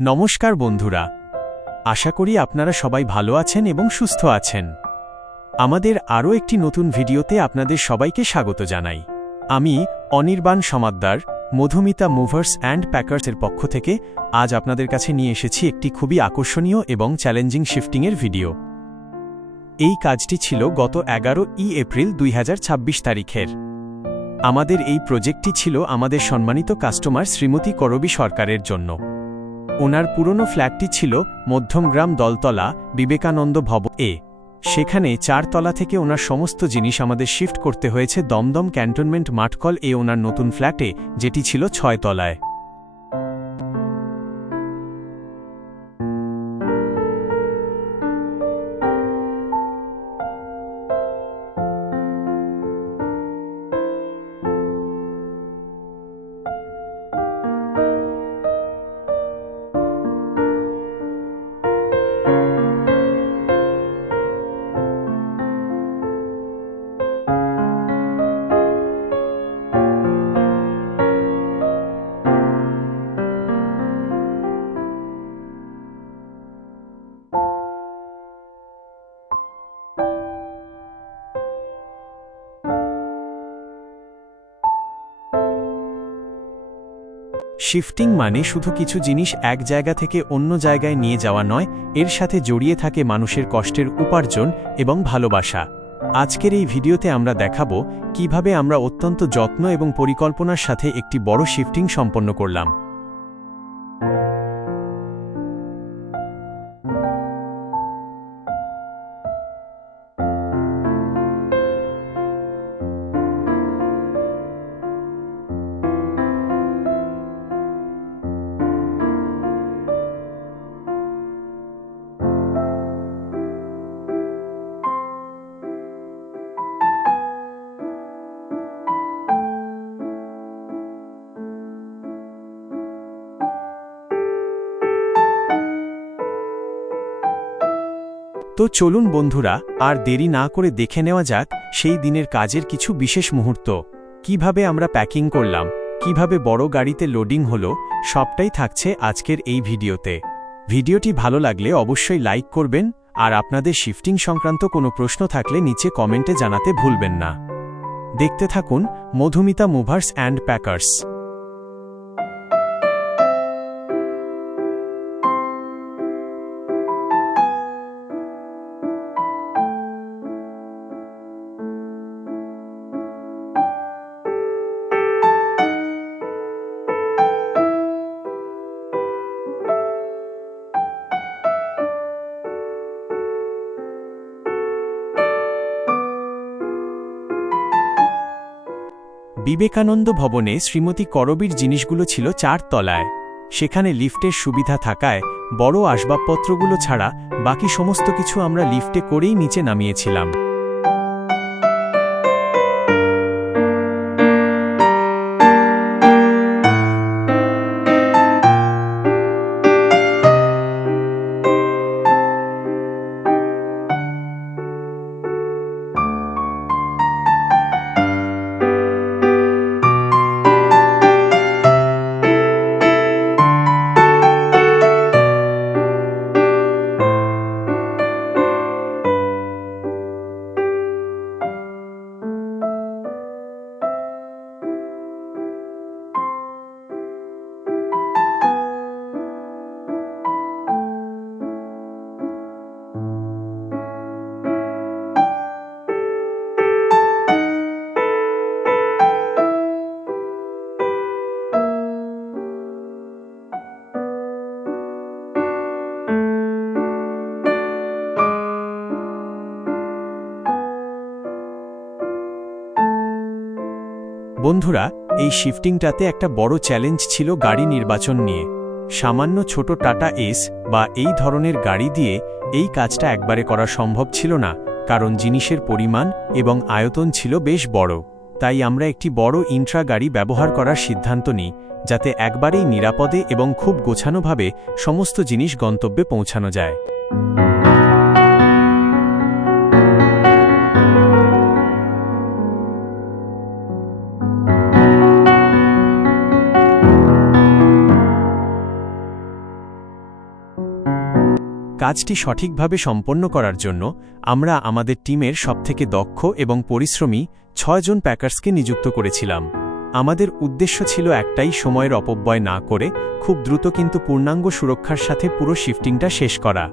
নমস্কার বন্ধুরা, আশা করি আপনারা সবাই ভালো আছেন এবং সুস্থ আছেন। আমাদের আরও একটি নতুন ভিডিওতে আপনাদের সবাইকে স্বাগত জানাই। আমি অনির্বাণ সমাদ্দার, মধুমিতা মুভার্স অ্যান্ড প্যাকার্সের পক্ষ থেকে আজ আপনাদের কাছে নিয়ে এসেছি একটি খুবই আকর্ষণীয় এবং চ্যালেঞ্জিং শিফটিংয়ের ভিডিও। এই কাজটি ছিল গত 11 এপ্রিল 2026 তারিখের। আমাদের এই প্রজেক্টটি ছিল আমাদের সম্মানিত কাস্টমার শ্রীমতী করবী সরকারের জন্য। ওনার পুরনো ফ্ল্যাটটি ছিল মধ্যমগ্রাম দলতলা বিবেকানন্দ ভবন এ। সেখানে 4 তলা থেকে ওনার সমস্ত জিনিস আমাদের শিফট করতে হয়েছে দমদম ক্যান্টনমেন্ট মাঠকল এ ওনার নতুন ফ্ল্যাটে, যেটি ছিল 6 তলায়। শিফটিং মানে শুধু কিছু জিনিস এক জায়গা থেকে অন্য জায়গায় নিয়ে যাওয়া নয়, এর সাথে জড়িয়ে থাকে মানুষের কষ্টের উপার্জন এবং ভালোবাসা। আজকের এই ভিডিওতে আমরা দেখাবো কিভাবে আমরা অত্যন্ত যত্ন এবং পরিকল্পনার সাথে একটি বড় শিফটিং সম্পন্ন করলাম। তো চলুন বন্ধুরা, আর দেরি না করে দেখে নেওয়া যাক সেই দিনের কাজের কিছু বিশেষ মুহূর্ত। কিভাবে আমরা প্যাকিং করলাম, কিভাবে বড় গাড়িতে লোডিং হলো, সবটাই থাকছে আজকের এই ভিডিওতে। ভিডিওটি ভালো লাগলে অবশ্যই লাইক করবেন, আর আপনাদের শিফটিং সংক্রান্ত কোনো প্রশ্ন থাকলে নিচে কমেন্টে জানাতে ভুলবেন না। দেখতে থাকুন Madhumita movers and packers. Vivekananda ভবনে শ্রীমতী করবীর জিনিসগুলো ছিল 4 তলায়। সেখানে লিফটের সুবিধা থাকায় বড় আসবাবপত্রগুলো ছাড়া বাকি সমস্ত কিছু আমরা লিফটে করেই নিচে নামিয়েছিলাম। বন্ধুরা, এই শিফটিংটাতে একটা বড় চ্যালেঞ্জ ছিল গাড়ি নির্বাচন নিয়ে। সামান্য ছোট টাটা এস বা এই ধরনের গাড়ি দিয়ে এই কাজটা একবারে করা সম্ভব ছিল না, কারণ জিনিসের পরিমাণ এবং আয়তন ছিল বেশ বড়। তাই আমরা একটি বড় ইন্ট্রা গাড়ি ব্যবহার করার সিদ্ধান্ত নিই, যাতে একবারেই নিরাপদে এবং খুব গোছানোভাবে সমস্ত জিনিস গন্তব্যে পৌঁছানো যায়। কাজটি সঠিকভাবে সম্পন্ন করার জন্য আমরা আমাদের টিমের সবথেকে দক্ষ এবং পরিশ্রমী 6 জন প্যাকার্সকে নিযুক্ত করেছিলাম। আমাদের উদ্দেশ্য ছিল একটাই, সময়ের অপব্যয় না করে খুব দ্রুত কিন্তু পূর্ণাঙ্গ সুরক্ষার সাথে পুরো শিফটিংটা শেষ করা।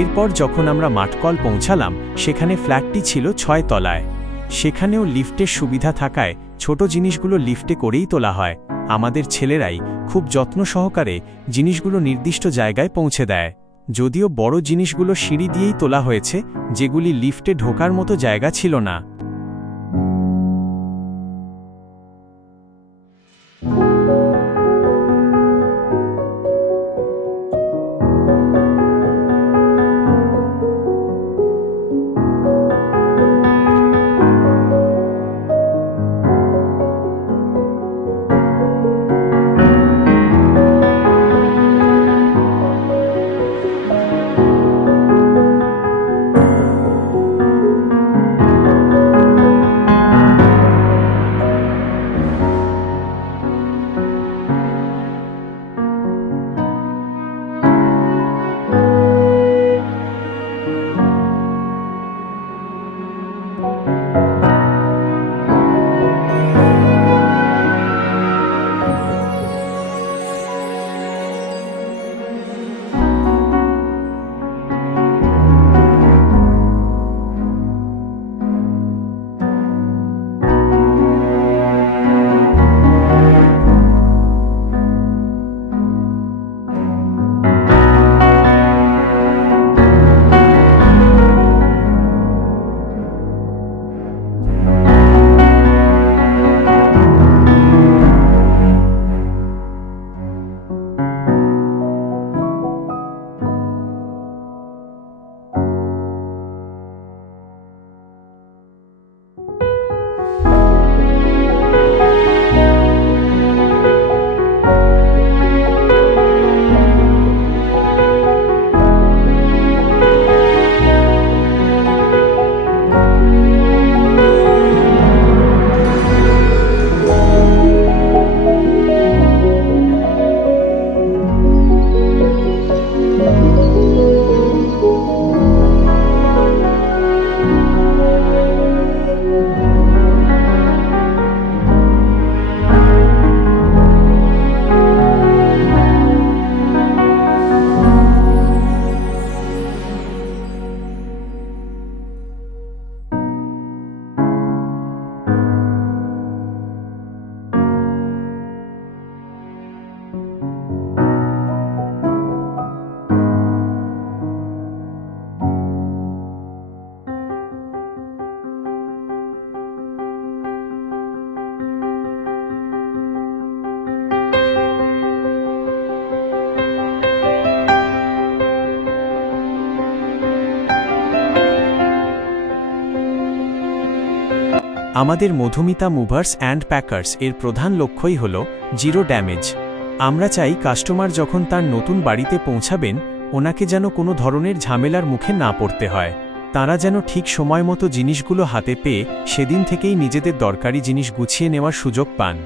এরপর যখন আমরা মাঠকল পৌঁছালাম, সেখানে ফ্ল্যাটটি ছিল 6 তলায়। সেখানেও লিফটের সুবিধা থাকায় ছোট জিনিসগুলো লিফটে করেই তোলা হয়। আমাদের ছেলেরাই খুব যত্ন সহকারে জিনিসগুলো নির্দিষ্ট জায়গায় পৌঁছে দেয়। যদিও বড় জিনিসগুলো সিঁড়ি দিয়েই তোলা হয়েছে, যেগুলি লিফটে ঢোকার মতো জায়গা ছিল না। আমাদের মধুমিতা মুভার্স অ্যান্ড প্যাকার্স এর প্রধান লক্ষ্যই হল জিরো ড্যামেজ। আমরা চাই কাস্টমার যখন তার নতুন বাড়িতে পৌঁছাবেন, ওনাকে যেন কোনো ধরনের ঝামেলার মুখে না পড়তে হয়। তারা যেন ঠিক সময় মতো জিনিসগুলো হাতে পেয়ে সেদিন থেকেই নিজেদের দরকারি জিনিস গুছিয়ে নেওয়ার সুযোগ পান।